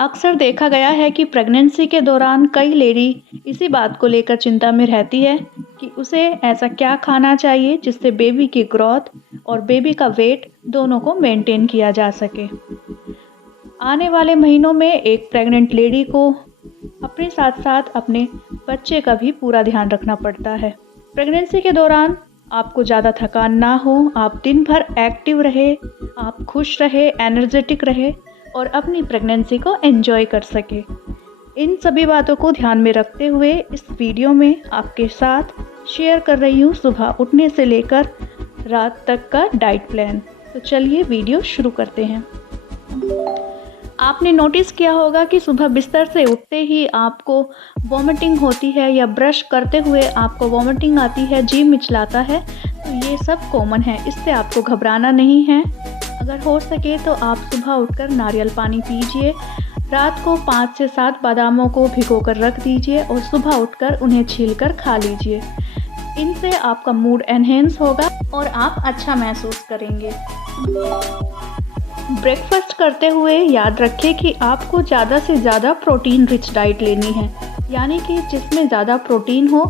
अक्सर देखा गया है कि प्रेगनेंसी के दौरान कई लेडी इसी बात को लेकर चिंता में रहती है कि उसे ऐसा क्या खाना चाहिए जिससे बेबी की ग्रोथ और बेबी का वेट दोनों को मेंटेन किया जा सके। आने वाले महीनों में एक प्रेग्नेंट लेडी को अपने साथ साथ अपने बच्चे का भी पूरा ध्यान रखना पड़ता है। प्रेगनेंसी के दौरान आपको ज़्यादा थकान ना हो, आप दिन भर एक्टिव रहे, आप खुश रहे, एनर्जेटिक रहे और अपनी प्रेगनेंसी को एंजॉय कर सके। इन सभी बातों को ध्यान में रखते हुए इस वीडियो में आपके साथ शेयर कर रही हूँ सुबह उठने से लेकर रात तक का डाइट प्लान। तो चलिए वीडियो शुरू करते हैं। आपने नोटिस किया होगा कि सुबह बिस्तर से उठते ही आपको वॉमिटिंग होती है या ब्रश करते हुए आपको वॉमिटिंग आती है, जी मिचलाता है। तो ये सब कॉमन है, इससे आपको घबराना नहीं है। अगर हो सके तो आप सुबह उठकर नारियल पानी पीजिए। रात को 5 से 7 बादामों को भिगोकर रख दीजिए और सुबह उठकर उन्हें छीलकर खा लीजिए। इनसे आपका मूड एनहेंस होगा और आप अच्छा महसूस करेंगे। ब्रेकफास्ट करते हुए याद रखें कि आपको ज़्यादा से ज़्यादा प्रोटीन रिच डाइट लेनी है, यानी कि जिसमें ज़्यादा प्रोटीन हो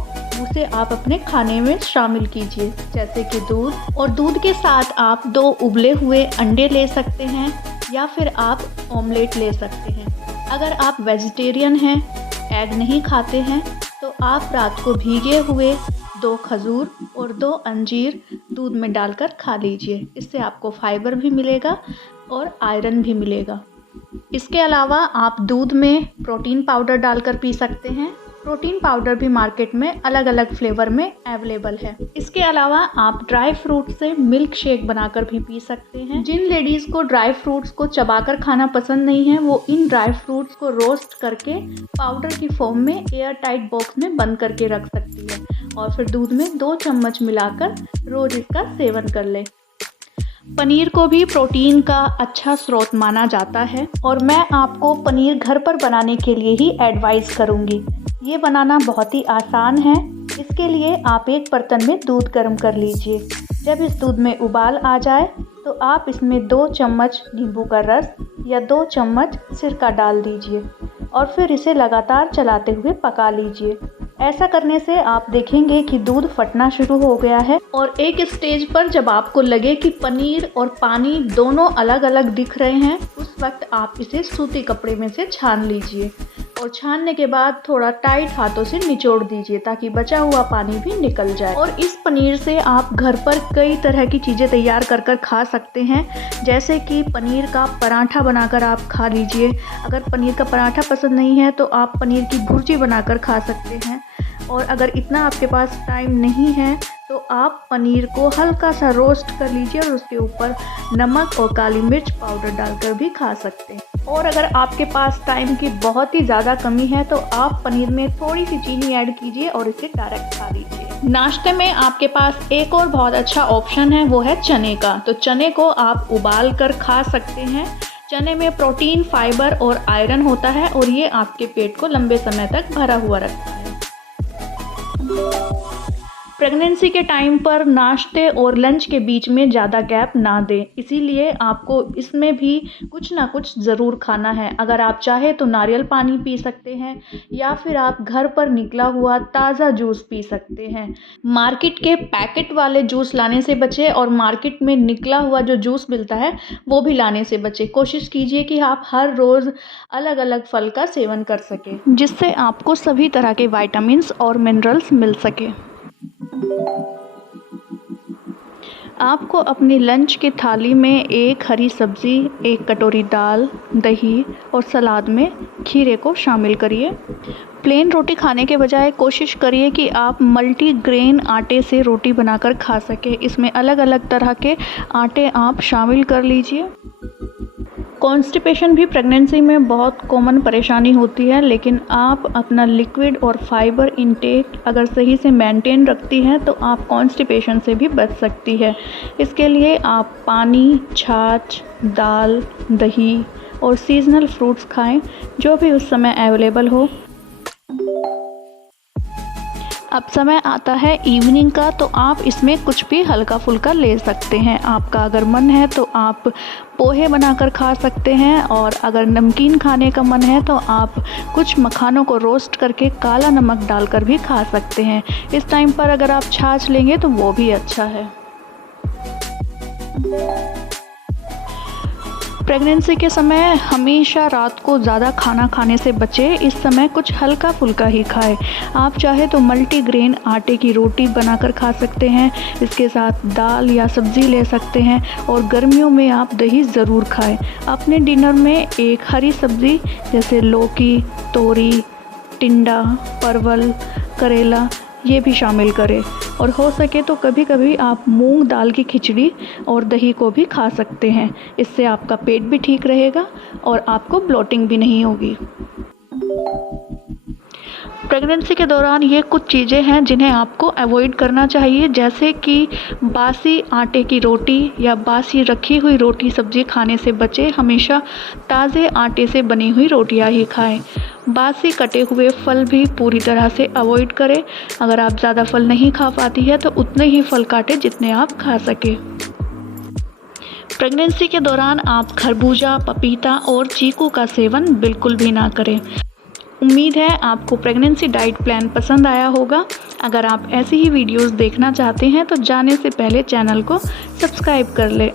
उसे आप अपने खाने में शामिल कीजिए, जैसे कि दूध। और दूध के साथ आप 2 उबले हुए अंडे ले सकते हैं या फिर आप ऑमलेट ले सकते हैं। अगर आप वेजिटेरियन हैं, एग नहीं खाते हैं, तो आप रात को भीगे हुए 2 खजूर और 2 अंजीर दूध में डालकर खा लीजिए। इससे आपको फाइबर भी मिलेगा और आयरन भी मिलेगा। इसके अलावा आप दूध में प्रोटीन पाउडर डालकर पी सकते हैं। प्रोटीन पाउडर भी मार्केट में अलग अलग फ्लेवर में अवेलेबल है। इसके अलावा आप ड्राई फ्रूट से मिल्क शेक बनाकर भी पी सकते हैं। जिन लेडीज़ को ड्राई फ्रूट्स को चबाकर खाना पसंद नहीं है, वो इन ड्राई फ्रूट्स को रोस्ट करके पाउडर की फॉर्म में एयर टाइट बॉक्स में बंद करके रख सकती है और फिर दूध में 2 चम्मच मिलाकर रोज इसका सेवन कर ले। पनीर को भी प्रोटीन का अच्छा स्रोत माना जाता है और मैं आपको पनीर घर पर बनाने के लिए ही एडवाइस करूँगी। ये बनाना बहुत ही आसान है। इसके लिए आप एक बर्तन में दूध गर्म कर लीजिए। जब इस दूध में उबाल आ जाए तो आप इसमें 2 चम्मच नींबू का रस या 2 चम्मच सिरका डाल दीजिए और फिर इसे लगातार चलाते हुए पका लीजिए। ऐसा करने से आप देखेंगे कि दूध फटना शुरू हो गया है और एक स्टेज पर जब आपको लगे कि पनीर और पानी दोनों अलग अलग दिख रहे हैं, उस वक्त आप इसे सूती कपड़े में से छान लीजिए और छानने के बाद थोड़ा टाइट हाथों से निचोड़ दीजिए ताकि बचा हुआ पानी भी निकल जाए। और इस पनीर से आप घर पर कई तरह की चीज़ें तैयार कर खा सकते हैं, जैसे कि पनीर का पराठा बनाकर आप खा लीजिए। अगर पनीर का पराठा पसंद नहीं है तो आप पनीर की भुर्जी बनाकर खा सकते हैं। और अगर इतना आपके पास टाइम नहीं है तो आप पनीर को हल्का सा रोस्ट कर लीजिए और उसके ऊपर नमक और काली मिर्च पाउडर डालकर भी खा सकते हैं। और अगर आपके पास टाइम की बहुत ही ज़्यादा कमी है तो आप पनीर में थोड़ी सी चीनी ऐड कीजिए और इसे डायरेक्ट खा लीजिए। नाश्ते में आपके पास एक और बहुत अच्छा ऑप्शन है, वो है चने का। तो चने को आप उबाल कर खा सकते हैं। चने में प्रोटीन, फाइबर और आयरन होता है और ये आपके पेट को लंबे समय तक भरा हुआ रखता है। प्रेगनेंसी के टाइम पर नाश्ते और लंच के बीच में ज़्यादा गैप ना दें, इसीलिए आपको इसमें भी कुछ ना कुछ ज़रूर खाना है। अगर आप चाहे तो नारियल पानी पी सकते हैं या फिर आप घर पर निकला हुआ ताज़ा जूस पी सकते हैं। मार्केट के पैकेट वाले जूस लाने से बचें और मार्केट में निकला हुआ जो जूस मिलता है वो भी लाने से बचें। कोशिश कीजिए कि आप हर रोज़ अलग अलग फल का सेवन कर सकें, जिससे आपको सभी तरह के विटामिन्स और मिनरल्स मिल सके। आपको अपनी लंच की थाली में 1 हरी सब्ज़ी, 1 कटोरी दाल, दही और सलाद में खीरे को शामिल करिए। प्लेन रोटी खाने के बजाय कोशिश करिए कि आप मल्टीग्रेन आटे से रोटी बनाकर खा सकें। इसमें अलग अलग तरह के आटे आप शामिल कर लीजिए। कॉन्स्टिपेशन भी प्रेगनेंसी में बहुत कॉमन परेशानी होती है, लेकिन आप अपना लिक्विड और फाइबर इनटेक अगर सही से मेंटेन रखती हैं तो आप कॉन्स्टिपेशन से भी बच सकती है। इसके लिए आप पानी, छाछ, दाल, दही और सीजनल फ्रूट्स खाएं, जो भी उस समय अवेलेबल हो। अब समय आता है इवनिंग का, तो आप इसमें कुछ भी हल्का फुल्का ले सकते हैं। आपका अगर मन है तो आप पोहे बनाकर खा सकते हैं, और अगर नमकीन खाने का मन है तो आप कुछ मखानों को रोस्ट करके काला नमक डालकर भी खा सकते हैं। इस टाइम पर अगर आप छाछ लेंगे तो वो भी अच्छा है। प्रेगनेंसी के समय हमेशा रात को ज़्यादा खाना खाने से बचें। इस समय कुछ हल्का फुल्का ही खाएं। आप चाहे तो मल्टीग्रेन आटे की रोटी बनाकर खा सकते हैं, इसके साथ दाल या सब्ज़ी ले सकते हैं, और गर्मियों में आप दही ज़रूर खाएं। अपने डिनर में एक हरी सब्ज़ी जैसे लौकी, तोरी, टिंडा, परवल, करेला ये भी शामिल करें, और हो सके तो कभी कभी आप मूंग दाल की खिचड़ी और दही को भी खा सकते हैं। इससे आपका पेट भी ठीक रहेगा और आपको ब्लोटिंग भी नहीं होगी। प्रेगनेंसी के दौरान ये कुछ चीज़ें हैं जिन्हें आपको अवॉइड करना चाहिए, जैसे कि बासी आटे की रोटी या बासी रखी हुई रोटी सब्ज़ी खाने से बचें। हमेशा ताज़े आटे से बनी हुई रोटियां ही खाएं। बासी कटे हुए फल भी पूरी तरह से अवॉइड करें। अगर आप ज़्यादा फल नहीं खा पाती है तो उतने ही फल काटें जितने आप खा सकें। प्रेगनेंसी के दौरान आप खरबूजा, पपीता और चीकू का सेवन बिल्कुल भी ना करें। उम्मीद है आपको प्रेगनेंसी डाइट प्लान पसंद आया होगा। अगर आप ऐसी ही वीडियोस देखना चाहते हैं तो जाने से पहले चैनल को सब्सक्राइब कर लें।